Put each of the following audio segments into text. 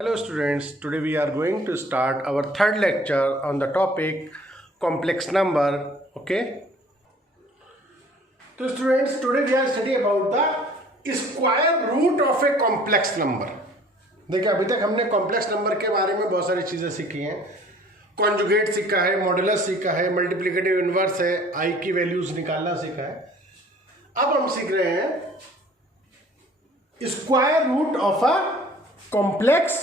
Hello students, today we are going to start our third lecture on the topic complex number. Okay. So students, today we are studying about the square root of a complex number. देखिए अभी तक हमने complex number के बारे में बहुत सारी चीज़ें सीखी हैं. कॉन्जुगेट सीखा है, मॉडुलस सीखा है, मल्टीप्लिकेटिव इनवर्स है, आई की वैल्यूज निकालना सीखा है. अब हम सीख रहे हैं square root of a complex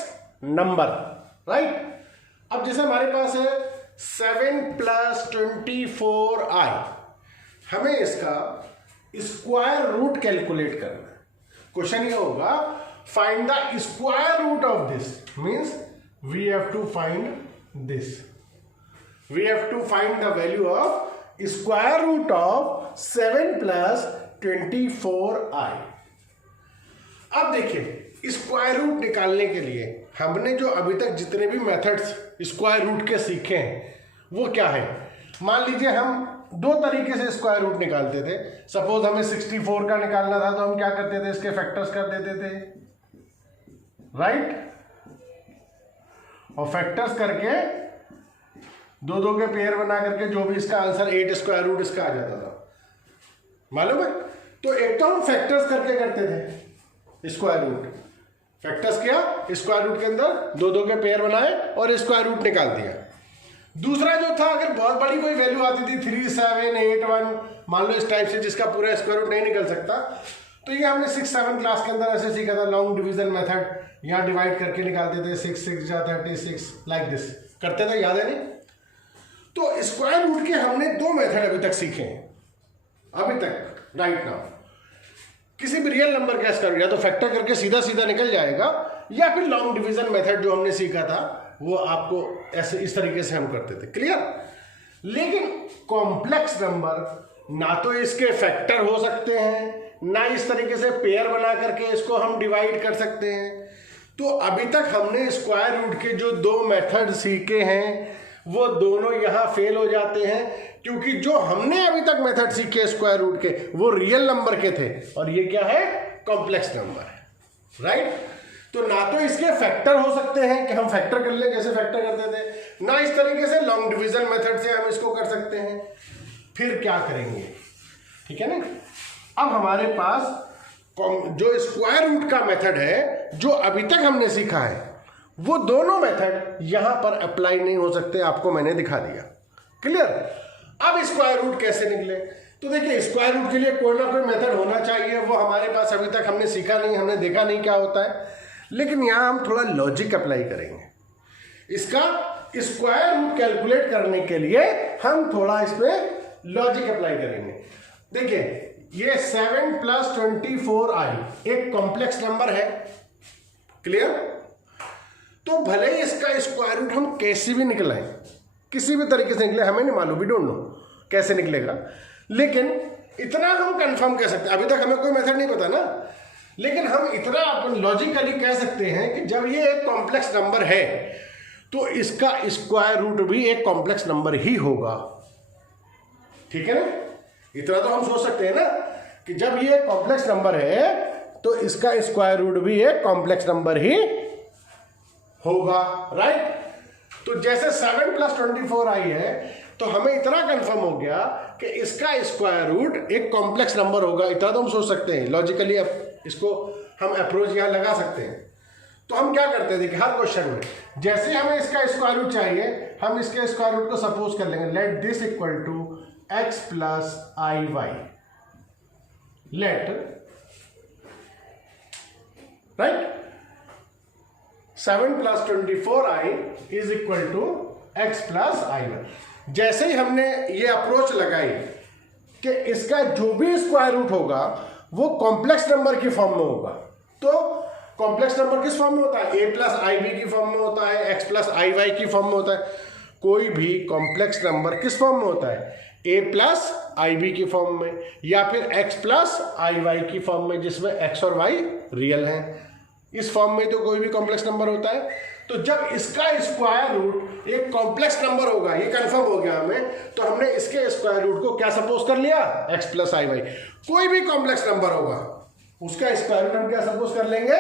number. Right. अब जैसे हमारे पास है 7 + 24i, हमें इसका स्क्वायर रूट कैलकुलेट करना है. क्वेश्चन ये होगा find the square root of this. Means we have to find this. We have to find the value of square root of 7 + 24i. अब देखिए स्क्वायर रूट निकालने के लिए हमने जो अभी तक जितने भी मेथड्स स्क्वायर रूट के सीखे हैं वो क्या है. मान लीजिए हम दो तरीके से स्क्वायर रूट निकालते थे. सपोज हमें 64 का निकालना था तो हम क्या करते थे, इसके फैक्टर्स कर देते थे. राइट. और फैक्टर्स करके दो दो के पेयर बना करके जो भी इसका आंसर 8 स्क्वायर रूट इसका आ जाता था. मालूम है. तो एक तो हम फैक्टर्स करके करते थे स्क्वायर रूट. फैक्टर्स किया, स्क्वायर रूट के अंदर दो दो के पेयर बनाए और स्क्वायर रूट निकाल दिया. दूसरा जो था, अगर बहुत बड़ी कोई वैल्यू आती थी 3, 7, 8, 1 मान लो इस टाइप से, जिसका पूरा स्क्वायर रूट नहीं निकल सकता, तो ये हमने 6, 7 क्लास के अंदर ऐसे सीखा था. Long division method. यहाँ डिवाइड करके निकालते थे 6, 6 या 36 लाइक दिस करते थे. याद है नहीं. तो स्क्वायर रूट के हमने दो मेथड अभी तक सीखे हैं. अभी तक राइट नाउ किसी भी रियल नंबर का स्क्वायर या तो फैक्टर करके सीधा सीधा निकल जाएगा, या फिर लॉन्ग डिवीजन मेथड जो हमने सीखा था वो आपको ऐसे इस तरीके से हम करते थे. क्लियर. लेकिन कॉम्प्लेक्स नंबर ना तो इसके फैक्टर हो सकते हैं, ना इस तरीके से पेयर बना करके इसको हम डिवाइड कर सकते हैं. तो अभी तक हमने स्क्वायर रूट के जो दो मेथड सीखे हैं वो दोनों यहां फेल हो जाते हैं, क्योंकि जो हमने अभी तक मेथड सीखे स्क्वायर रूट के वो रियल नंबर के थे और ये क्या है, कॉम्प्लेक्स नंबर है. राइट. तो ना तो इसके फैक्टर हो सकते हैं कि हम फैक्टर कर लें जैसे फैक्टर करते थे, ना इस तरीके से लॉन्ग डिवीजन मेथड से हम इसको कर सकते हैं. फिर क्या करेंगे. ठीक है ना. अब हमारे पास जो स्क्वायर रूट का मेथड है जो अभी तक हमने सीखा है वो दोनों मेथड यहां पर अप्लाई नहीं हो सकते. आपको मैंने दिखा दिया. क्लियर. अब स्क्वायर रूट कैसे निकले. तो देखिए स्क्वायर रूट के लिए कोई ना कोई मेथड होना चाहिए. वो हमारे पास अभी तक हमने सीखा नहीं, हमने देखा नहीं क्या होता है. लेकिन यहां हम थोड़ा लॉजिक अप्लाई करेंगे. इसका स्क्वायर रूट कैलकुलेट करने के लिए हम थोड़ा इसमें लॉजिक अप्लाई करेंगे. देखिए ये 7 + 24i एक कॉम्प्लेक्स नंबर है. क्लियर. तो भले ही इसका स्क्वायर रूट हम कैसे भी निकलाएं, किसी भी तरीके से निकले, हमें नहीं मालूम, वी डोंट नो कैसे निकलेगा. लेकिन इतना हम कंफर्म कह सकते हैं, अभी तक हमें कोई मेथड नहीं पता ना, लेकिन हम इतना अपन लॉजिकली कह सकते हैं कि जब ये एक कॉम्प्लेक्स नंबर है तो इसका स्क्वायर रूट भी एक कॉम्प्लेक्स नंबर ही होगा. ठीक है ना. इतना तो हम सोच सकते हैं ना कि जब ये एक कॉम्प्लेक्स नंबर है तो इसका स्क्वायर रूट भी एक कॉम्प्लेक्स नंबर ही होगा. राइट. तो जैसे 7 + 24i है तो हमें इतना कंफर्म हो गया कि इसका स्क्वायर रूट एक कॉम्प्लेक्स नंबर होगा. इतना तो हम सोच सकते हैं लॉजिकली. इसको हम अप्रोच यहां लगा सकते हैं. तो हम क्या करते हैं, देखिए हर क्वेश्चन में जैसे हमें इसका स्क्वायर रूट चाहिए हम इसके स्क्वायर रूट को सपोज कर लेंगे. Let this equal to x + iy. Let write 7 + 24i is equal to x + iy. जैसे ही हमने ये अप्रोच लगाई कि इसका जो भी स्क्वायर रूट होगा वो कॉम्प्लेक्स नंबर की फॉर्म में होगा. तो कॉम्प्लेक्स नंबर किस फॉर्म में होता है, a + ib की फॉर्म में होता है, x + iy की फॉर्म में होता है. कोई भी कॉम्प्लेक्स नंबर किस फॉर्म में होता है, a + ib की फॉर्म में, या फिर x + iy की फॉर्म में, जिसमें x और y रियल हैं. इस फॉर्म में तो कोई भी कॉम्प्लेक्स नंबर होता है. तो जब इसका स्क्वायर रूट एक कॉम्प्लेक्स नंबर होगा, ये कंफर्म हो गया हमें, तो हमने इसके स्क्वायर रूट को क्या सपोज कर लिया, x + iy. कोई भी कॉम्प्लेक्स नंबर होगा उसका स्क्वायर रूट हम क्या सपोज कर लेंगे,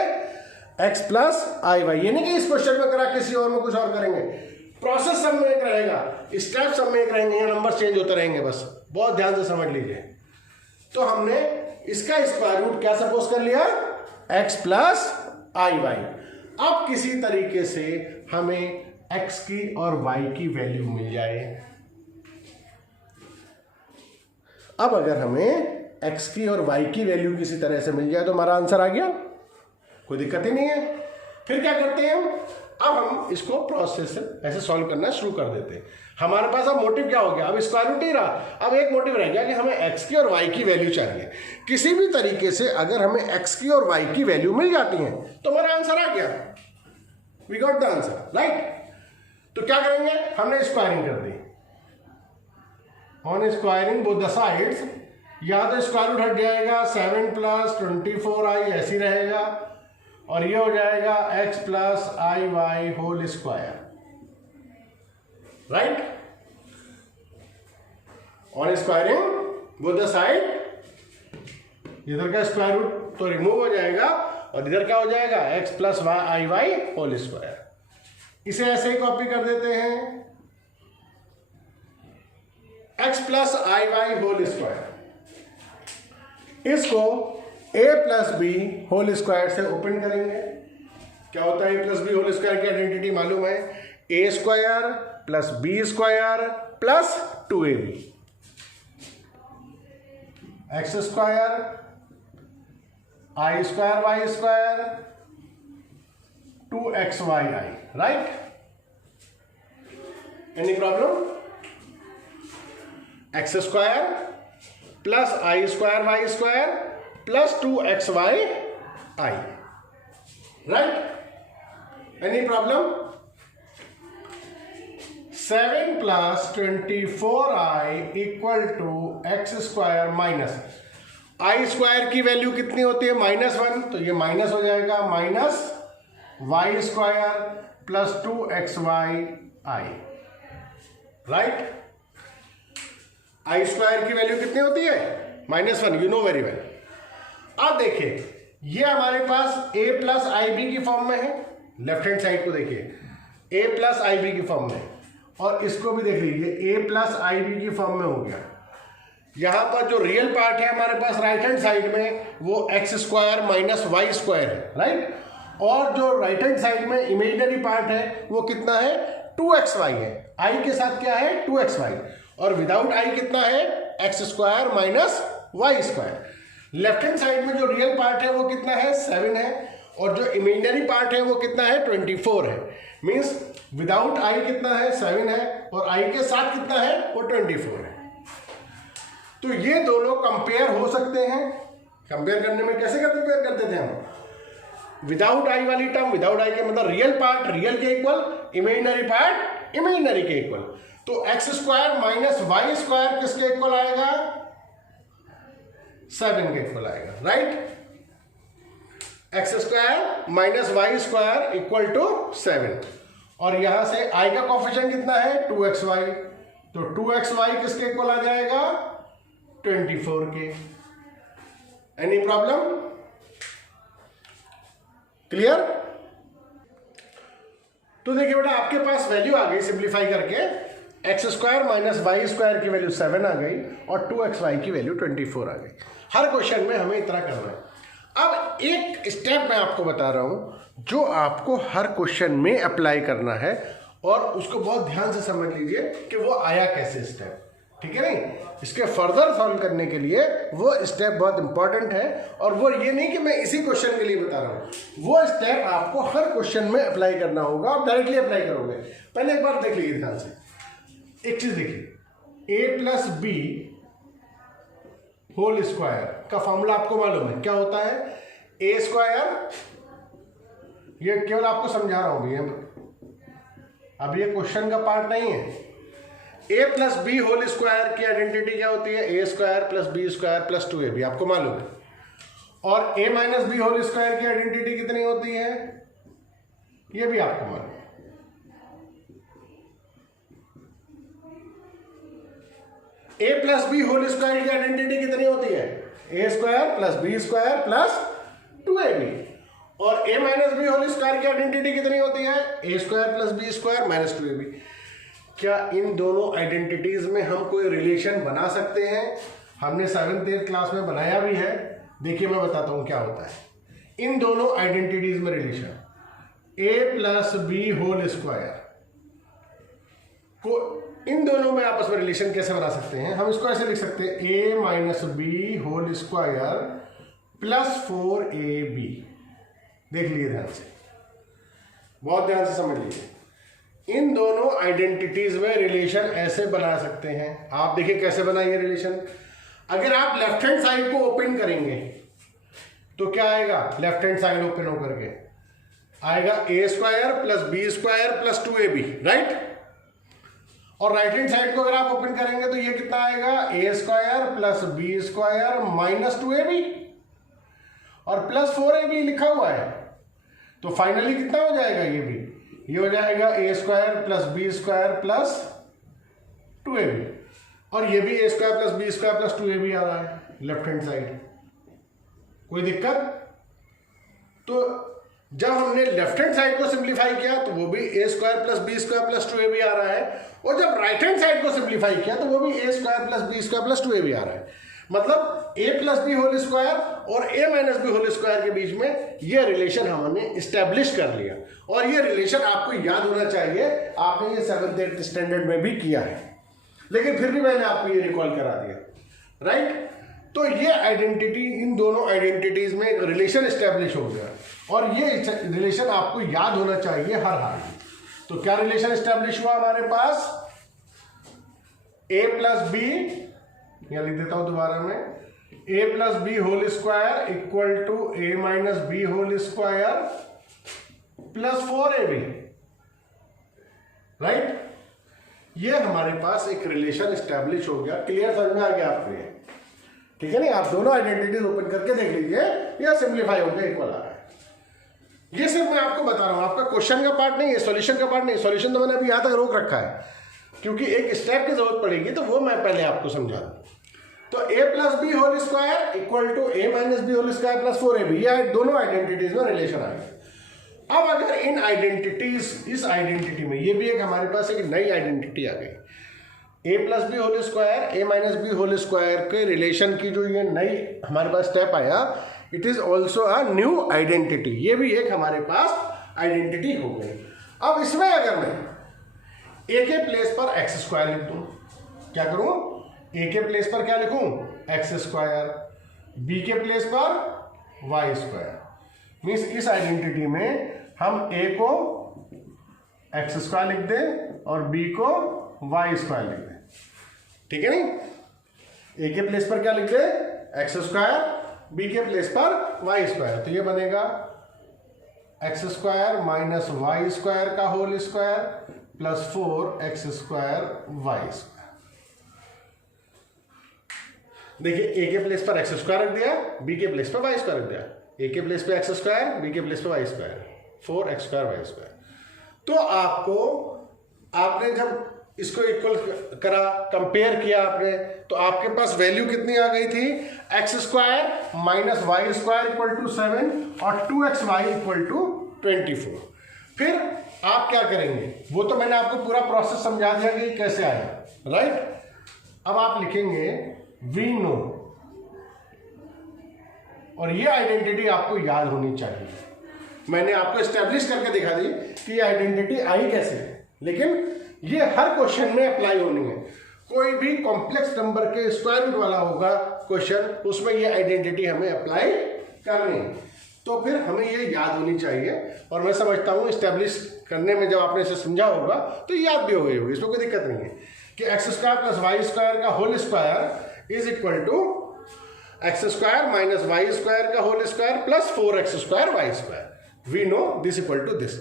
एक्स प्लस आई वाई। ये नहीं कि इस क्वेश्चन में करा किसी और में कुछ और करेंगे, प्रोसेस सब में एक रहेगा, स्टेप सब में एक रहेंगे, या नंबर चेंज होते रहेंगे, बस बहुत ध्यान से समझ लीजिए। तो हमने इसका स्क्वायर रूट क्या सपोज कर लिया, एक्स प्लस आई वाई। अब किसी तरीके से हमें x की और y की वैल्यू मिल जाए। अब अगर हमें x की और y की वैल्यू किसी तरह से मिल जाए तो हमारा आंसर आ गया, कोई दिक्कत ही नहीं है। फिर क्या करते हैं हम, अब हम इसको प्रोसेस ऐसे सॉल्व करना शुरू कर देते हैं। हमारे पास अब मोटिव क्या हो गया, अब स्क्वायर रूट ही रहा, अब एक मोटिव रह गया कि हमें x की और y की वैल्यू चाहिए। किसी भी तरीके से अगर हमें x की और y की वैल्यू मिल जाती है तो हमारा आंसर आ गया, we got the answer, right. तो क्या करेंगे, हमने स्क्वायरिंग कर दी, on squaring both the sides, या तो स्क्वायर रूट हट जाएगा 7 प्लस 24i ऐसी रहेगा, और ये हो जाएगा x plus i y whole square, right. On squaring both the side, इधर का स्क्वायर रूट तो रिमूव हो जाएगा और इधर क्या हो जाएगा, x plus i y whole square. इसे ऐसे ही कॉपी कर देते हैं, x plus i y whole square, इसको a plus B whole square से ओपन करेंगे। क्या होता है a plus B whole square की आइडेंटिटी मालूम है, a square plus B square plus 2ab, x square i square Y square 2xyi, right? Any problem? X square plus I square y square plus 2xyi, right? Any problem? 7 plus 24i equal to x square minus I square की value कितनी होती है, -1, तो ये minus हो जाएगा, minus Y square plus 2xyi, right. I square की value कितनी होती है, -1, यू नो वेरी वेल। अब देखिए ये हमारे पास a प्लस आई बी की फॉर्म में है, लेफ्ट हैंड साइड को देखिए a प्लस आई बी की फॉर्म में, और इसको भी देख लीजिए a प्लस आई बी की फॉर्म में हो गया। यहां पर जो रियल पार्ट है हमारे पास राइट हैंड साइड में वो x square minus Y square है, राइट। और जो राइट हैंड साइड में इमेजिनरी पार्ट है वो कितना है, 2xy है, आई के साथ क्या है 2xy, और विदाउट आई कितना है x square minus Y square. Left hand side में जो रियल पार्ट है वो कितना है 7 है, और जो इमेजिनरी पार्ट है वो कितना है 24 है। मीन्स विदाउट आई कितना है 7 है, और आई के साथ कितना है वो 24 है। तो ये दोनों कंपेयर हो सकते हैं। कंपेयर करने में कैसे कंपेयर करते थे हम, विदाउट आई वाली टर्म, विदाउट आई के मतलब रियल पार्ट रियल के इक्वल, इमेजिनरी पार्ट इमेजिनरी के इक्वल। तो x square minus Y square किसके इक्वल आएगा, 7 के इक्वल आएगा, right. X square minus Y square equal to 7, और यहां से आई का कोफिशिएंट कितना है 2xy, तो 2xy किसके इक्वल आ जाएगा 24 के। Any problem, clear. तो देखिए बेटा आपके पास वैल्यू आ गई सिंप्लीफाई करके, x square minus Y square की वैल्यू 7 आ गई और 2xy की वैल्यू 24 आ गई। हर क्वेश्चन में हमें इतना करना है। अब एक स्टेप मैं आपको बता रहा हूं जो आपको हर क्वेश्चन में अप्लाई करना है, और उसको बहुत ध्यान से समझ लीजिए कि वो आया कैसे स्टेप, ठीक है। नहीं, इसके फर्दर सॉल्व करने के लिए वो स्टेप बहुत इंपॉर्टेंट है, और वो ये नहीं कि मैं इसी क्वेश्चन के लिए बता रहा हूँ, वो स्टेप आपको हर क्वेश्चन में अप्लाई करना होगा। आप डायरेक्टली अप्लाई करोगे। पहले एक बार देख लीजिए ध्यान से, एक चीज देखिए, a plus B whole square का फॉर्मूला आपको मालूम है क्या होता है, a स्क्वायर, ये केवल आपको समझा रहा हूं भैया, अब ये क्वेश्चन का पार्ट नहीं है। a plus B whole square की आइडेंटिटी क्या होती है, a square plus B square plus 2ab, आपको मालूम है। और a minus B whole square की आइडेंटिटी कितनी होती है, ये भी आपको मालूम है। a plus B whole square की आइडेंटिटी कितनी होती है, a square plus B square plus 2ab, और a माइनस बी स्क्वायर की आइडेंटिटी कितनी होती है? A square plus B square minus 2ab। क्या इन दोनों आइडेंटिटीज में हम कोई रिलेशन बना सकते हैं? हमने 7th 8th क्लास में बनाया भी है। देखिए मैं बताता हूं क्या होता है इन दोनों आइडेंटिटीज में रिलेशन। ए प्लस बी होल स्क्वायर को इन दोनों में आपस में रिलेशन कैसे बना सकते हैं? हम इसको ऐसे लिख सकते हैं A minus B whole square plus 4ab। देख लीजिए ध्यान से, बहुत ध्यान से समझ लीजिए। इन दोनों आइडेंटिटीज में रिलेशन ऐसे बना सकते हैं। आप देखिए कैसे बनाइए रिलेशन। अगर आप लेफ्ट हैंड साइड को ओपन करेंगे तो क्या आएगा? लेफ्ट हैंड साइड ओपन होकर के आएगा A square plus B square plus 2ab, right. और राइट हैंड साइड को अगर आप ओपन करेंगे तो ये कितना आएगा? A square plus B square minus 2ab और प्लस 4ab लिखा हुआ है। तो फाइनली कितना हो जाएगा? ये हो जाएगा A square plus B square plus 2ab और ये भी A square plus B square plus 2ab आ रहा है लेफ्ट हैंड साइड। कोई दिक्कत? तो जब हमने लेफ्ट हैंड साइड को सिंप्लीफाई किया तो वो भी A square plus B square plus 2ab आ रहा है और जब राइट हैंड साइड को सिंप्लीफाई किया तो वो भी A square plus B square plus 2ab आ रहा है। मतलब A plus B whole square और A minus B whole square के बीच में ये रिलेशन हमने इस्टेब्लिश कर लिया और ये रिलेशन आपको याद होना चाहिए। आपने ये 7th 8th स्टैंडर्ड में भी किया है, लेकिन फिर भी मैंने आपको ये रिकॉल करा दिया, राइट। तो ये आइडेंटिटी, इन दोनों आइडेंटिटीज में एक रिलेशन इस्टेब्लिश हो गया और ये रिलेशन आपको याद होना चाहिए हर हाल में। तो क्या रिलेशन इस्टेब्लिश हुआ हमारे पास? ए प्लस बी, यहां लिख देता हूं दोबारा में, A plus B whole square equal to A minus B whole square plus 4ab, right. ये हमारे पास एक रिलेशन इस्टेब्लिश हो गया। क्लियर समझ में आ गया आपको ये? ठीक है नहीं? आप दोनों आइडेंटिटीज ओपन करके देख लीजिए, यह सिंप्लीफाई हो गया, इक्वल आ रहा है। ये सिर्फ मैं आपको बता रहा हूं, आपका क्वेश्चन का पार्ट नहीं है, सॉल्यूशन का पार्ट नहीं। सॉल्यूशन तो मैंने अभी यहां तक रोक रखा है क्योंकि एक स्टेप की जरूरत पड़ेगी, तो वो मैं पहले आपको समझा दूं। तो A plus B whole square equal to A minus B whole square plus 4ab, ये दोनों आइडेंटिटीज में रिलेशन आ गया। अब अगर इन आइडेंटिटीज, इस आइडेंटिटी में ये भी एक हमारे पास एक नई आइडेंटिटी आ गई, ए प्लस बी होल स्क्वायर ए माइनस बी होल स्क्वायर के रिलेशन की जो ये नई हमारे पास स्टेप आया, it is also a new identity. ये भी एक हमारे पास आइडेंटिटी हो गई। अब इसमें अगर मैं ए के प्लेस पर एक्स स्क्वायर लिख दूं, क्या करूं? ए के प्लेस पर क्या लिखूं? एक्स स्क्वायर, बी के प्लेस पर वाई स्क्वायर। मीन्स इस आइडेंटिटी में हम ए को एक्स स्क्वायर लिख दें और बी को वाई स्क्वायर लिख दें, ठीक है नहीं? ए के प्लेस पर क्या लिख दें? एक्स स्क्वायर, बी के प्लेस पर वाई स्क्वायर। तो ये बनेगा X square minus Y square का whole square plus 4x square Y square. देखिए ए के प्लेस पर एक्स स्क्वायर रख दिया, बी के प्लेस पर वाई स्क्वायर रख दिया। ए के प्लेस पे एक्स स्क्वायर, बी के प्लेस पे y square, 4x square Y square. तो आपने जब इसको इक्वल करा, कंपेयर किया आपने, तो आपके पास वैल्यू कितनी आ गई थी? X square minus Y square equal to 7 और 2xy इक्वल टू 24। फिर आप क्या करेंगे? वो तो मैंने आपको पूरा प्रोसेस समझा दिया कि कैसे आया, राइट। अब आप लिखेंगे वी नो, और ये आइडेंटिटी आपको याद होनी चाहिए। मैंने आपको एस्टेब्लिश करके दिखा दी कि ये आइडेंटिटी आई कैसे, लेकिन ये हर क्वेश्चन में अप्लाई होनी है। कोई भी कॉम्प्लेक्स नंबर के स्क्वायर रूट वाला होगा क्वेश्चन, उसमें ये आइडेंटिटी हमें अप्लाई करनी है। तो फिर हमें ये याद होनी चाहिए, और मैं समझता हूँ एस्टेब्लिश करने में जब आपने इसे समझा होगा तो याद भी हो गई होगी, इसमें कोई दिक्कत नहीं है कि x square plus Y square का whole square is equal to x square minus Y square का whole square plus 4x square Y square. We know this equal to this.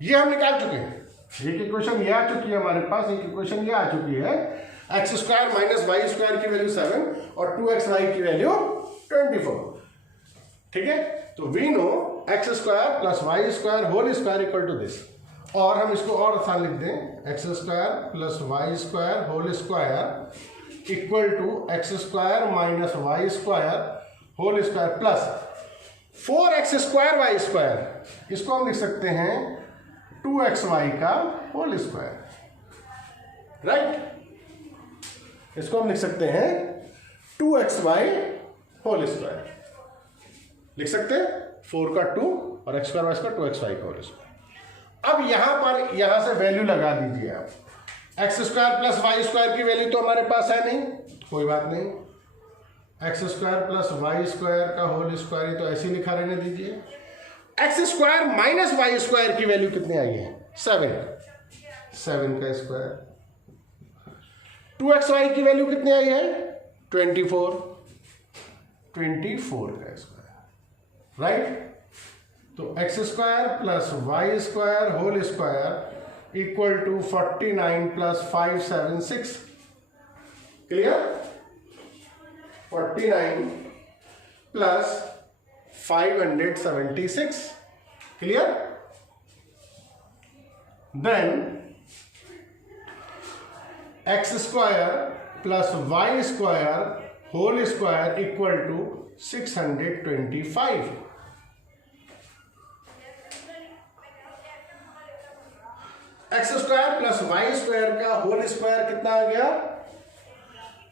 ये हम निकाल चुके हैं। ये इक्वेशन ये आ चुकी है हमारे पास, एक इक्वेशन ये आ चुकी है। X square minus Y square की वैल्यू 7 और 2xy की वैल्यू 24, ठीक है। तो we know x square plus Y square whole square equal to this. और हम इसको और आसान लिख दें, x square plus Y square whole square equal to x square minus Y square whole square plus 4x square Y square इसको हम लिख सकते हैं 2xy का होल स्क्वायर, राइट। इसको हम लिख सकते हैं 2xy होल स्क्वायर, लिख सकते हैं 4 का 2 और x square Y square 2xy का होल स्क्वायर। अब यहां पर यहां से वैल्यू लगा दीजिए आप, x square plus Y square की वैल्यू तो हमारे पास है नहीं, कोई बात नहीं, x square plus Y square का होल स्क्वायर तो ऐसे ही लिखा रहने दीजिए। X square minus Y square की वैल्यू कितनी आई है 7 का स्क्वायर, 2xy की वैल्यू कितनी आई है 24 का स्क्वायर, राइट। तो x square plus Y square whole square equal to 49 plus 576, clear. 49 plus 576, clear. Then x square plus Y square whole square equal to 625, x square plus Y square का whole square कितना आ गया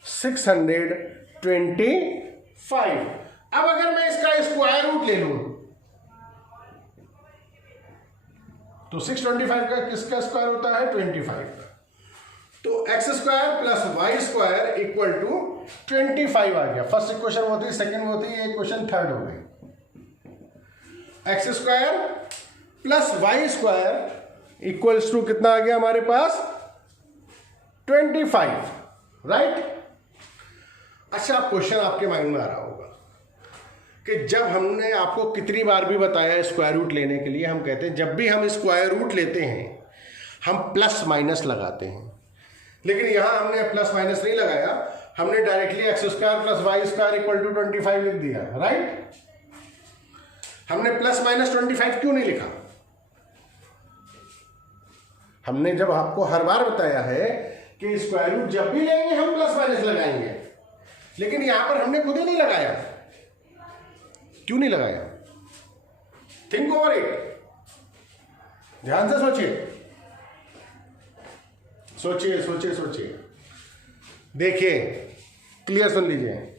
625। अब अगर मैं इसका square root ले लूं तो 625 का किसका स्क्वायर होता है 25 का, तो x square plus Y square equal to 25 आ गया। फर्स्ट इक्वेशन वो थी, सेकेंड वो थी, ये इक्वेशन थर्ड हो गई। X square plus Y square equals to कितना आ गया हमारे पास 25, राइट। अच्छा, क्वेश्चन आपके माइंड में आ रहा होगा कि जब हमने आपको कितनी बार भी बताया स्क्वायर रूट लेने के लिए, हम कहते हैं जब भी हम स्क्वायर रूट लेते हैं हम प्लस माइनस लगाते हैं, लेकिन यहां हमने प्लस माइनस नहीं लगाया, हमने directly x square plus Y square equal to 25 लिख दिया, राइट। हमने प्लस माइनस 25 क्यों नहीं लिखा? हमने जब आपको हर बार बताया है कि स्क्वायर रूट जब भी लेंगे हम प्लस माइनस लगाएंगे, लेकिन यहां पर हमने खुद ही नहीं लगाया। क्यों नहीं लगाया? थिंक ओवर इट, ध्यान से सोचिए। देखिए, क्लियर सुन लीजिए,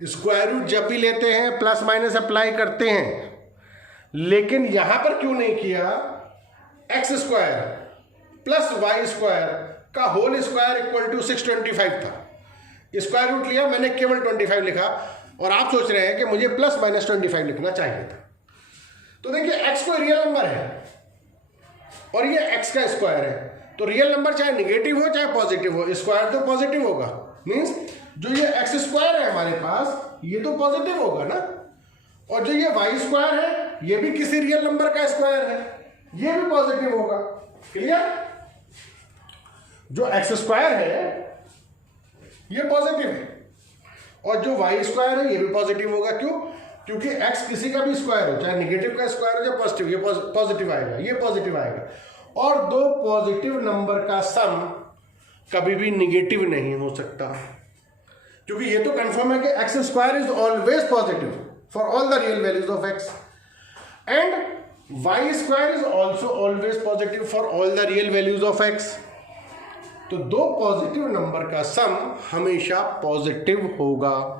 स्क्वायर रूट जब भी लेते हैं प्लस माइनस अप्लाई करते हैं, लेकिन यहां पर क्यों नहीं किया? X square plus Y square का होल स्क्वायर इक्वल टू 625 था, स्क्वायर रूट लिया, मैंने केवल 25 लिखा, और आप सोच रहे हैं कि मुझे प्लस माइनस 25 लिखना चाहिए था। तो देखिए, एक्स कोई रियल नंबर है और ये एक्स का स्क्वायर है, तो रियल नंबर चाहे निगेटिव हो चाहे पॉजिटिव हो, स्क्वायर तो पॉजिटिव होगा, मीन्स जो ये एक्स स्क्वायर है हमारे पास ये तो पॉजिटिव होगा ना, और जो ये वाई स्क्वायर है ये भी किसी रियल नंबर का स्क्वायर है, ये भी पॉजिटिव होगा, क्लियर। जो एक्स स्क्वायर है ये पॉजिटिव है और जो वाई स्क्वायर है ये भी पॉजिटिव होगा। क्यों? क्योंकि एक्स किसी का भी स्क्वायर हो, चाहे नेगेटिव का स्क्वायर हो या पॉजिटिव, ये पॉजिटिव आएगा, ये पॉजिटिव आएगा, और दो पॉजिटिव नंबर का सम कभी भी नेगेटिव नहीं हो सकता, क्योंकि ये तो कंफर्म है कि x square is always positive for all the real values of x, and y square is also always positive for all the real values of x. तो दो पॉजिटिव नंबर का सम हमेशा पॉजिटिव होगा,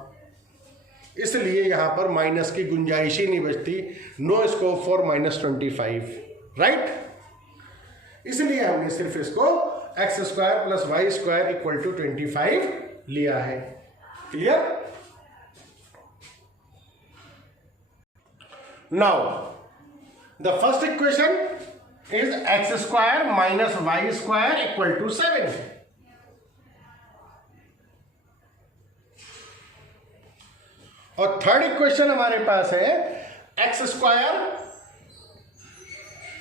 इसलिए यहां पर माइनस की गुंजाइश ही नहीं बचती, नो स्कोप फॉर -25, राइट। इसलिए हमने सिर्फ इसको x square plus Y square equal to 25 लिया है, clear. Now the first equation is x square minus y square equal to 7. और थर्ड इक्वेशन हमारे पास है x square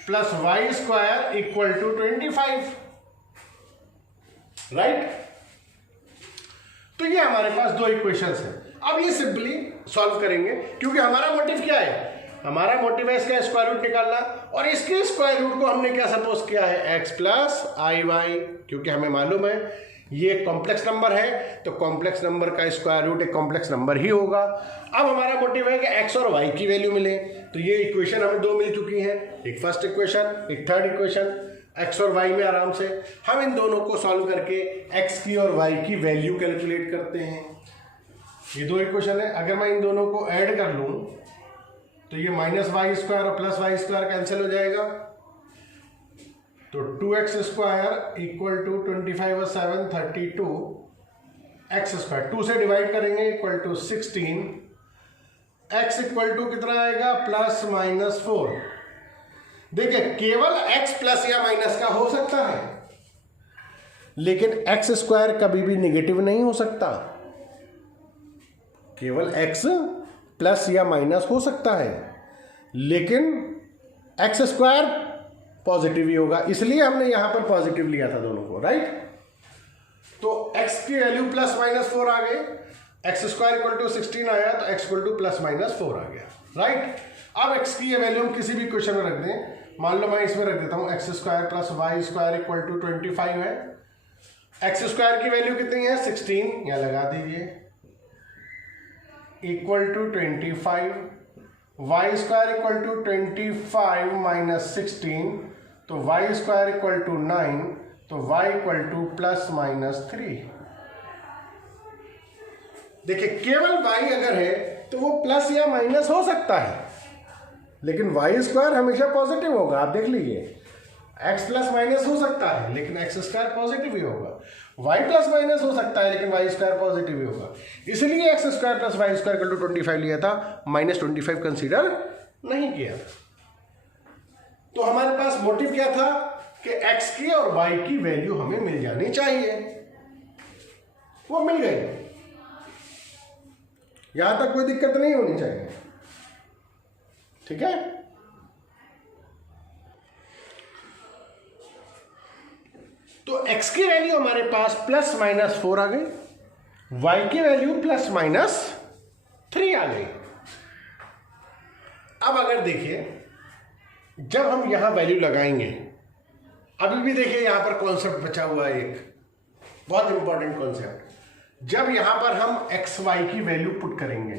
plus Y square equal to 25, right. तो ये हमारे पास दो इक्वेशंस हैं। अब ये सिंपली सॉल्व करेंगे, क्योंकि हमारा मोटिव क्या है? हमारा मोटिव है इसका स्क्वायर रूट निकालना, और इसके स्क्वायर रूट को हमने क्या सपोज किया है x प्लस आई वाई, क्योंकि हमें मालूम है ये कॉम्प्लेक्स नंबर है, तो कॉम्प्लेक्स नंबर का स्क्वायर रूट एक कॉम्प्लेक्स नंबर ही होगा। अब हमारा मोटिव है कि x और y की वैल्यू मिले, तो ये इक्वेशन हमें दो मिल चुकी हैं, एक फर्स्ट इक्वेशन, एक थर्ड इक्वेशन। एक्स और वाई में आराम से हम इन दोनों को सॉल्व करके एक्स की और वाई की वैल्यू कैलकुलेट करते हैं। ये दो इक्वेशन है, अगर मैं इन दोनों को ऐड कर लूं तो ये माइनस वाई स्क्वायर और प्लस वाई स्क्वायर कैंसिल हो जाएगा। तो 2x स्क्वायर इक्वल टू 25 और 7 32 एक्स स्क्वायर, 2 से डिवाइड करेंगे equal to 16, x equal to कितना आएगा प्लस माइनस 4। देखिए केवल x प्लस या माइनस का हो सकता है, लेकिन एक्स स्क्वायर कभी भी निगेटिव नहीं हो सकता। केवल x प्लस या माइनस हो सकता है, लेकिन एक्स स्क्वायर पॉजिटिव ही होगा, इसलिए हमने यहां पर पॉजिटिव लिया था दोनों को, राइट। तो x की वैल्यू प्लस माइनस 4 आ गई, एक्स स्क्वायर इक्वल टू 16 आया तो x equal to plus minus 4 आ गया, राइट। अब x की ये वैल्यू हम किसी भी क्वेश्चन में रख दें, मान लो मैं इसमें रख देता हूं x square plus Y square equal to 25 है। एक्स स्क्वायर की वैल्यू कितनी है 16, यहां लगा दीजिए, equal to 25, y square equal to 25 minus 16, तो वाई स्क्वायर इक्वल टू 9, तो y equal to plus minus 3। देखिए केवल वाई अगर है तो वो प्लस या माइनस हो सकता है, लेकिन वाई स्क्वायर हमेशा पॉजिटिव होगा। आप देख लीजिए एक्स प्लस माइनस हो सकता है, लेकिन एक्स स्क्वायर पॉजिटिव ही होगा। वाई प्लस माइनस हो सकता है, लेकिन वाई स्क्वायर पॉजिटिव ही होगा। इसलिए x square plus Y square equal to 25 लिया था, माइनस 25 कंसीडर नहीं किया। तो हमारे पास मोटिव क्या था कि एक्स की और वाई की वैल्यू हमें मिल जानी चाहिए, वो मिल गई। यहां तक कोई दिक्कत नहीं होनी चाहिए, ठीक है। तो x की वैल्यू हमारे पास प्लस माइनस 4 आ गई, y की वैल्यू प्लस माइनस 3 आ गई। अब अगर देखिए जब हम यहां वैल्यू लगाएंगे, अभी भी देखिए यहां पर कॉन्सेप्ट बचा हुआ है, एक बहुत इंपॉर्टेंट कॉन्सेप्ट। जब यहां पर हम एक्स वाई की वैल्यू पुट करेंगे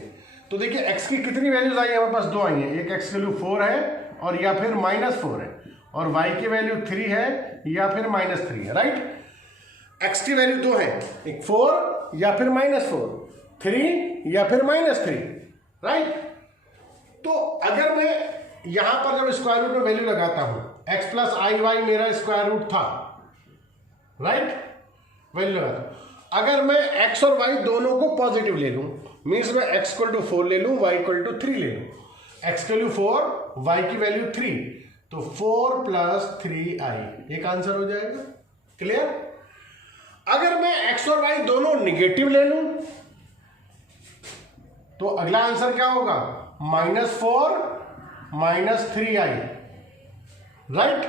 तो देखिए एक्स की कितनी वैल्यूज आई, हमारे पास दो आई हैं, एक एक्स की वैल्यू 4 है और या फिर माइनस 4 है, और वाई की वैल्यू 3 है या फिर माइनस 3 है, राइट। एक्स की वैल्यू दो है, एक 4 या फिर माइनस 4, 3 या फिर माइनस 3, राइट। तो अगर मैं यहां पर जब स्क्वायर रूट में वैल्यू लगाता हूं, एक्स प्लस आई वाई मेरा स्क्वायर रूट था, राइट, वैल्यू लगाता हूं। अगर मैं x और y दोनों को पॉजिटिव ले लूं, मीन्स मैं x इक्वल टू 4 ले लूं, y इक्वल टू 3 ले लूं, x की वैल्यू 4, y की वैल्यू 3, तो 4 प्लस 3i, एक आंसर हो जाएगा, क्लियर। अगर मैं x और y दोनों निगेटिव ले लूं तो अगला आंसर क्या होगा, -4 माइनस 3i, राइट।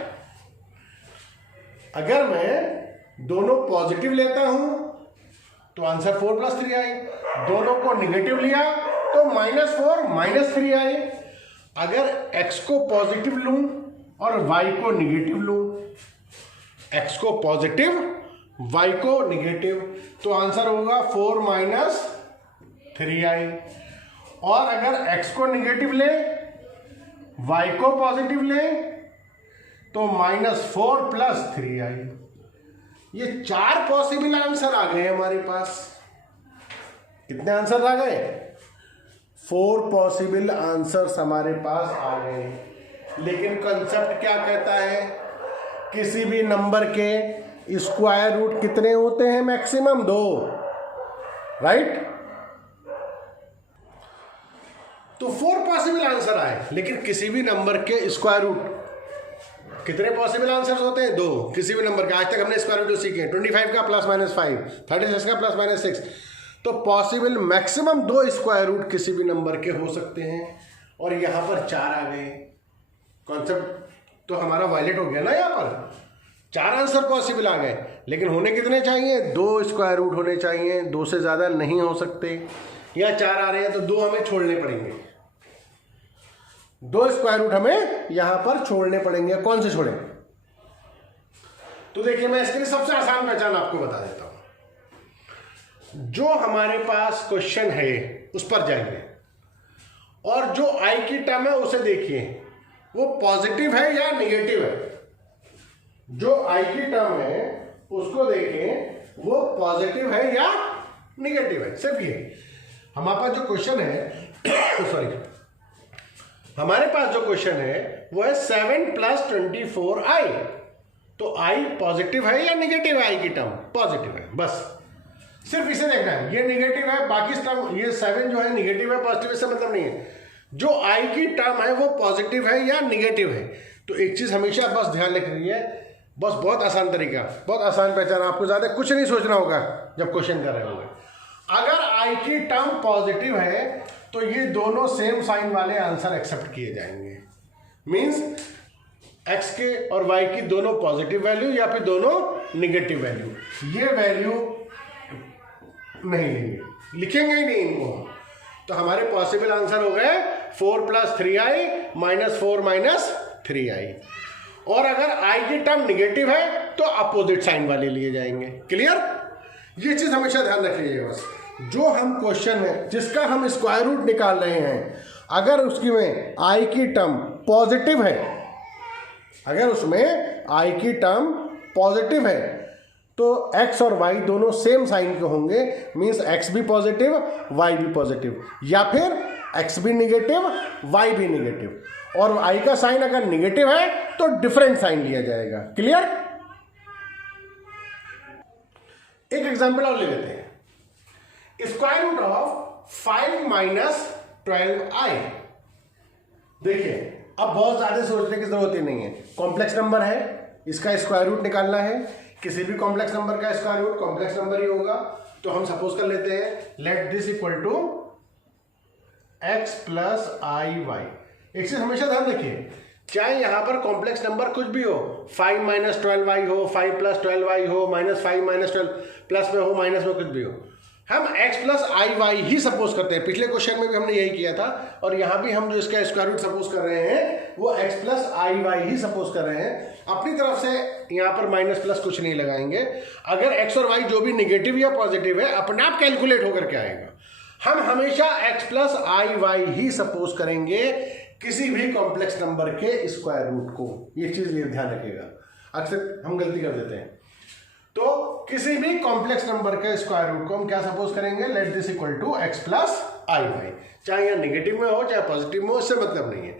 अगर मैं दोनों पॉजिटिव लेता हूं तो आंसर 4 प्लस 3i, दोनों को निगेटिव लिया तो -4 माइनस 3i। अगर x को पॉजिटिव लूं और y को निगेटिव लूं, x को पॉजिटिव y को निगेटिव, तो आंसर होगा 4 माइनस 3i। और अगर x को निगेटिव ले y को पॉजिटिव ले तो -4 प्लस 3i। ये 4 पॉसिबल आंसर आ गए हमारे पास। कितने आंसर आ गए, 4 पॉसिबल आंसर्स हमारे पास आ गए। लेकिन कंसेप्ट क्या कहता है, किसी भी नंबर के स्क्वायर रूट कितने होते हैं, मैक्सिमम 2, राइट। तो 4 पॉसिबल आंसर आए, लेकिन किसी भी नंबर के स्क्वायर रूट कितने पॉसिबल आंसर्स होते हैं, 2, किसी भी नंबर के। आज तक हमने स्क्वायर रूट सीखे, 25 का प्लस माइनस 5, 36 का प्लस माइनस 6, तो पॉसिबल मैक्सिमम 2 स्क्वायर रूट किसी भी नंबर के हो सकते हैं। और यहां पर 4 आ गए, कॉन्सेप्ट तो हमारा वायलेट हो गया ना, यहां पर 4 आंसर पॉसिबल आ गए, लेकिन होने कितने चाहिए, 2 स्क्वायर रूट होने चाहिए, 2 से ज्यादा नहीं हो सकते। या 4 आ रहे हैं तो 2 हमें छोड़ने पड़ेंगे, 2 स्क्वायर रूट हमें यहां पर छोड़ने पड़ेंगे। कौन से छोड़े, तो देखिए मैं इसके लिए सबसे आसान पहचान आपको बता देता हूं। जो हमारे पास क्वेश्चन है उस पर जाइए और जो आई की टर्म है उसे देखिए वो पॉजिटिव है या निगेटिव है। जो आई की टर्म है उसको देखें वो पॉजिटिव है या निगेटिव है। सिर्फ ये हमारे पास जो क्वेश्चन है सॉरी हमारे पास जो क्वेश्चन है वो है 7 + 24i। तो आई पॉजिटिव है या निगेटिव है? आई की टर्म पॉजिटिव है, बस सिर्फ इसे देखना है। ये निगेटिव है, बाकी टर्म ये 7 जो है निगेटिव है, पॉजिटिव से मतलब नहीं है। जो आई की टर्म है वो पॉजिटिव है या निगेटिव है। तो एक चीज हमेशा बस ध्यान रखनी है, बस बहुत आसान तरीका, बहुत आसान पहचान, आपको ज्यादा कुछ नहीं सोचना होगा जब क्वेश्चन कर रहे होंगे। अगर आई की टर्म पॉजिटिव है तो ये दोनों सेम साइन वाले आंसर एक्सेप्ट किए जाएंगे। मींस एक्स के और वाई की दोनों पॉजिटिव वैल्यू या फिर दोनों निगेटिव वैल्यू, ये वैल्यू नहीं लेंगे, लिखेंगे ही नहीं इनको। तो हमारे पॉसिबल आंसर हो गए 4 + 3i - 4 - 3i। और अगर आई की टर्म निगेटिव है तो अपोजिट साइन वाले लिए जाएंगे। क्लियर? ये चीज हमेशा ध्यान रखिएगा। बस जो हम क्वेश्चन है जिसका हम स्क्वायर रूट निकाल रहे हैं, अगर उसकी में आई की टर्म पॉजिटिव है, अगर उसमें आई की टर्म पॉजिटिव है तो x और y दोनों सेम साइन के होंगे। मींस x भी पॉजिटिव y भी पॉजिटिव, या फिर x भी निगेटिव y भी निगेटिव। और i का साइन अगर निगेटिव है तो डिफरेंट साइन लिया जाएगा। क्लियर? एक एग्जांपल और ले लेते हैं। Square root of 5 - 12i। देखिए अब बहुत ज्यादा सोचने की जरूरत ही नहीं है। कॉम्प्लेक्स नंबर है, इसका स्क्वायर रूट निकालना है। किसी भी कॉम्प्लेक्स नंबर का स्क्वायर रूट कॉम्प्लेक्स नंबर ही होगा। तो हम सपोज कर लेते हैं let this equal to x + iy। एक चीज हमेशा ध्यान रखिए, चाहे यहां पर कॉम्प्लेक्स नंबर कुछ भी हो, 5 - 12y हो, 5 + 12y हो, -5 - 12 प्लस में हो, माइनस में कुछ भी हो, हम x + iy ही सपोज करते हैं। पिछले क्वेश्चन में भी हमने यही किया था और यहां भी हम जो इसका स्क्वायर रूट सपोज कर रहे हैं वो x + iy ही सपोज कर रहे हैं। अपनी तरफ से यहां पर माइनस प्लस कुछ नहीं लगाएंगे। अगर x और y जो भी निगेटिव या पॉजिटिव है अपने आप कैलकुलेट होकर के आएगा। हम हमेशा x + iy ही सपोज करेंगे किसी भी कॉम्प्लेक्स नंबर के स्क्वायर रूट को। ये चीज ये ध्यान रखिएगा, अक्सर हम गलती कर देते हैं। तो किसी भी कॉम्प्लेक्स नंबर के स्क्वायर रूट को हम क्या सपोज करेंगे, let this equal to x + iy। चाहे यह निगेटिव में हो चाहे पॉजिटिव में हो, इससे मतलब नहीं है।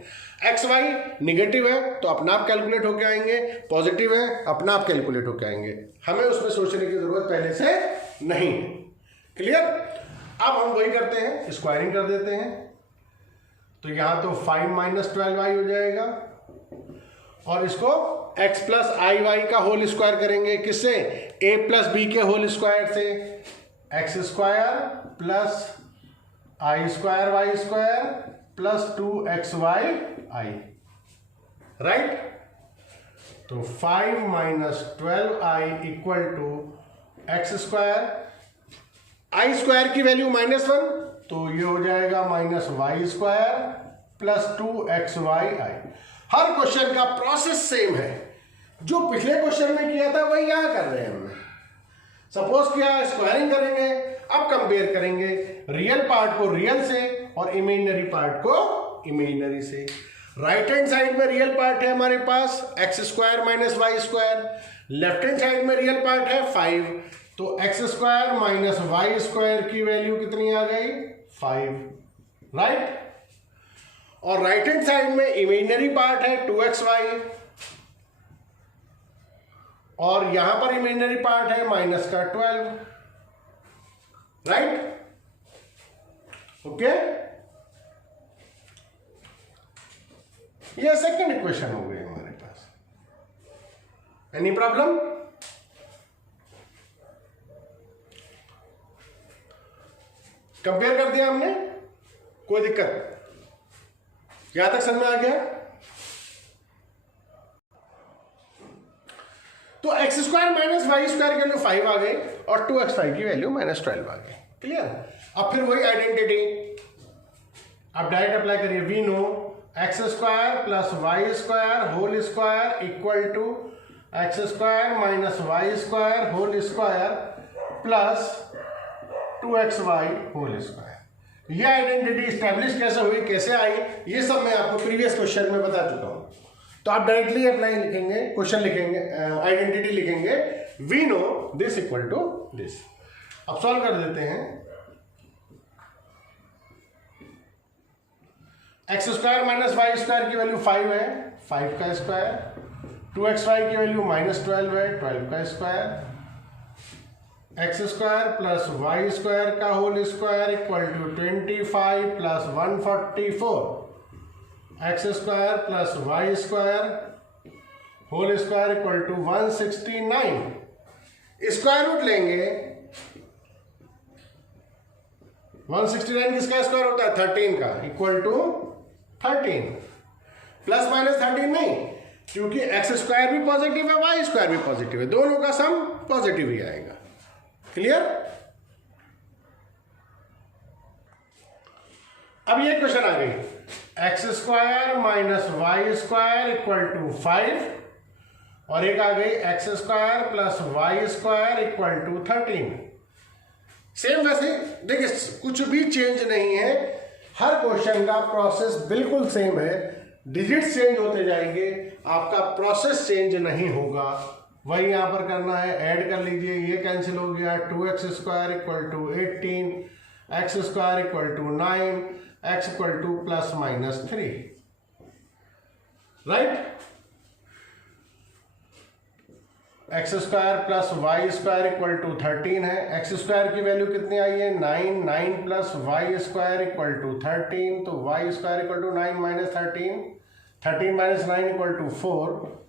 एक्स वाई निगेटिव है तो अपना आप कैलकुलेट होके आएंगे, पॉजिटिव है अपना आप कैलकुलेट होके आएंगे। हमें उसमें सोचने की जरूरत पहले से नहीं है। क्लियर? अब हम वही करते हैं, स्क्वायरिंग कर देते हैं। तो यहां तो 5 - 12i हो जाएगा और इसको x + iy का होल स्क्वायर करेंगे। किससे? a + b के होल स्क्वायर से। x² + i² y² + 2xy right. तो 5 - 12i = x², i² की वैल्यू -1 तो ये हो जाएगा -y² + 2xy। हर क्वेश्चन का प्रोसेस सेम है, जो पिछले क्वेश्चन में किया था वही यहां कर रहे हैं हमने। सपोज किया स्क्वायरिंग करेंगे, अब कंपेयर करेंगे रियल पार्ट को रियल से और इमेजिनरी पार्ट को इमेजिनरी से। राइट हैंड साइड में रियल पार्ट है हमारे पास x² - y², left hand side में रियल पार्ट है 5, तो x² - y² की वैल्यू कितनी आ गई? 5, राइट। और राइट हैंड साइड में इमेजिनरी पार्ट है 2xy और यहां पर इमेजिनरी पार्ट है -12, राइट। ओके, ये सेकंड इक्वेशन हो गई हमारे पास। Any problem? कंपेयर कर दिया हमने, कोई दिक्कत? यहां तक समझ में आ गया? तो x² - y² की वैल्यू 5 आ गई और 2xy की वैल्यू -12 आ गई। क्लियर? अब फिर वही आइडेंटिटी अब डायरेक्ट अप्लाई करिए। We know x² + y² whole square equal to x² - y² whole square plus 2xy whole square. ये आइडेंटिटी स्टैब्लिश कैसे हुई, कैसे आई, ये सब मैं आपको प्रीवियस क्वेश्चन में बता चुका हूं। तो आप डायरेक्टली अप्लाई लिखेंगे, क्वेश्चन लिखेंगे, आइडेंटिटी लिखेंगे, we know this equal to this. अब सॉल्व कर देते हैं। X square minus Y square की वैल्यू 5 है, 5 का स्क्वायर, 2xy की वैल्यू -12 है, 12 का square, X square plus Y square का whole square equal to 25 plus 144, X square plus Y square whole square equal to 169। Square root लेंगे, 169 किसका square होता है, 13 का, इक्वल टू 13 प्लस माइनस 13 नहीं, क्योंकि एक्स स्क्वायर भी पॉजिटिव है, वाई स्क्वायर भी पॉजिटिव है, दोनों का सम पॉजिटिव ही आएगा। क्लियर? अब ये क्वेश्चन आ गई, x square minus Y square equal to 5 और एक आ गई x square plus Y square equal to 13। Same वैसे देखिए, कुछ भी चेंज नहीं है, हर क्वेश्चन का प्रोसेस बिल्कुल सेम है, डिजिट्स चेंज होते जाएंगे, आपका प्रोसेस चेंज नहीं होगा। वही यहां पर करना है, ऐड कर लीजिए, ये कैंसिल हो गया, 2x square equal to 18, x square equal to 9, x equal to plus minus 3, right. X square plus Y square equal to 13 है, एक्स स्क्वायर की वैल्यू कितनी आई है 9, 9 plus Y square equal to 13, तो y square equal to 9 minus 13, 13 minus 9 equal to 4,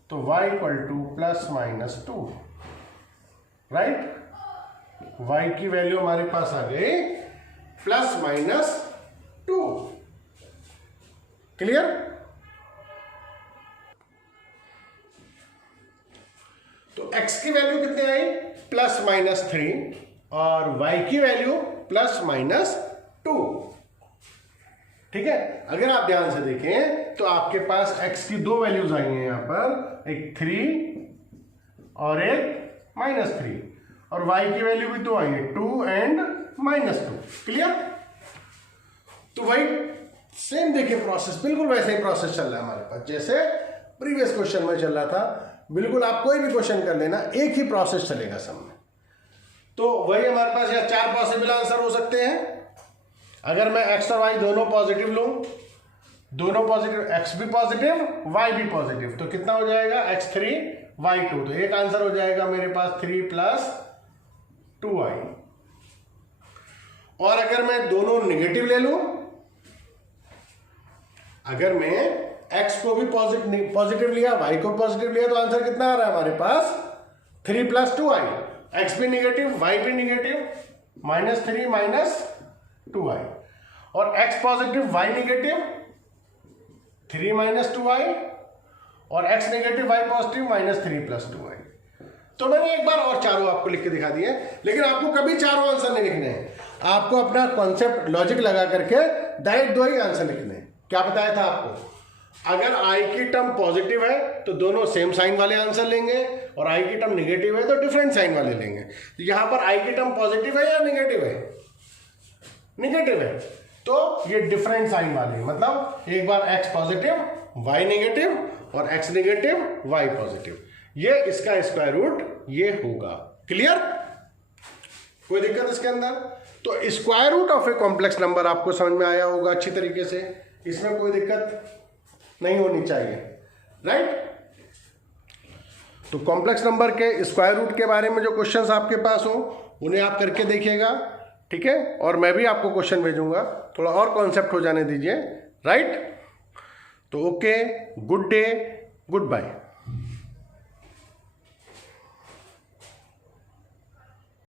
तो y equal to plus minus 2, right. y की वैल्यू हमारे पास आ गई प्लस माइनस 2। क्लियर? तो x की वैल्यू कितनी आई, प्लस माइनस 3 और y की वैल्यू प्लस माइनस 2। ठीक है, अगर आप ध्यान से देखें तो आपके पास x की दो वैल्यूज आई हैं यहां पर, एक 3 और एक -3, और y की वैल्यू भी दो आई है, 2 एंड -2। क्लियर? तो वही सेम देखिए प्रोसेस, बिल्कुल वैसे ही प्रोसेस चल रहा है हमारे पास जैसे प्रीवियस क्वेश्चन में चल रहा था। बिल्कुल आप कोई भी क्वेश्चन कर लेना, एक ही प्रोसेस चलेगा सब में। तो वही हमारे पास यहाँ 4 पॉसिबल आंसर हो सकते हैं। अगर मैं x और y दोनों पॉजिटिव लूं, दोनों पॉजिटिव, x भी पॉजिटिव y भी पॉजिटिव, तो कितना हो जाएगा x3 y2, तो एक आंसर हो जाएगा मेरे पास 3 प्लस 2y। और अगर मैं दोनों निगेटिव ले लूं, अगर मैं x को भी पॉजिटिव लिया, y को पॉजिटिव लिया, तो आंसर कितना आ रहा है हमारे पास 3 प्लस 2y, x भी निगेटिव y भी निगेटिव, -3 माइनस 2y, और x positive y negative 3 minus 2y, और x negative y positive -3 plus 2y। तो मैंने एक बार और चारों आपको लिख के दिखा दिए, लेकिन आपको कभी चारों आंसर नहीं लिखने हैं, आपको अपना कॉन्सेप्ट लॉजिक लगा करके डायरेक्ट 2 ही आंसर लिखने हैं। क्या बताया था आपको, अगर i की टर्म पॉजिटिव है तो दोनों सेम साइन वाले आंसर लेंगे, और i की टर्म निगेटिव है तो डिफरेंट साइन वाले लेंगे। तो यहां पर i की टर्म पॉजिटिव है या निगेटिव है, निगेटिव है, तो ये डिफरेंट साइन वाले, मतलब एक बार x पॉजिटिव y नेगेटिव और x नेगेटिव y पॉजिटिव, ये इसका स्क्वायर रूट ये होगा। क्लियर? कोई दिक्कत इसके अंदर? तो square root of a complex number आपको समझ में आया होगा अच्छी तरीके से, इसमें कोई दिक्कत नहीं होनी चाहिए, राइट। तो कॉम्प्लेक्स नंबर के स्क्वायर रूट के बारे में जो क्वेश्चंस आपके पास हो उन्हें आप करके देखिएगा, ठीक है, और मैं भी आपको क्वेश्चन भेजूंगा, थोड़ा और कॉन्सेप्ट हो जाने दीजिए, राइट। तो okay, good day, good bye.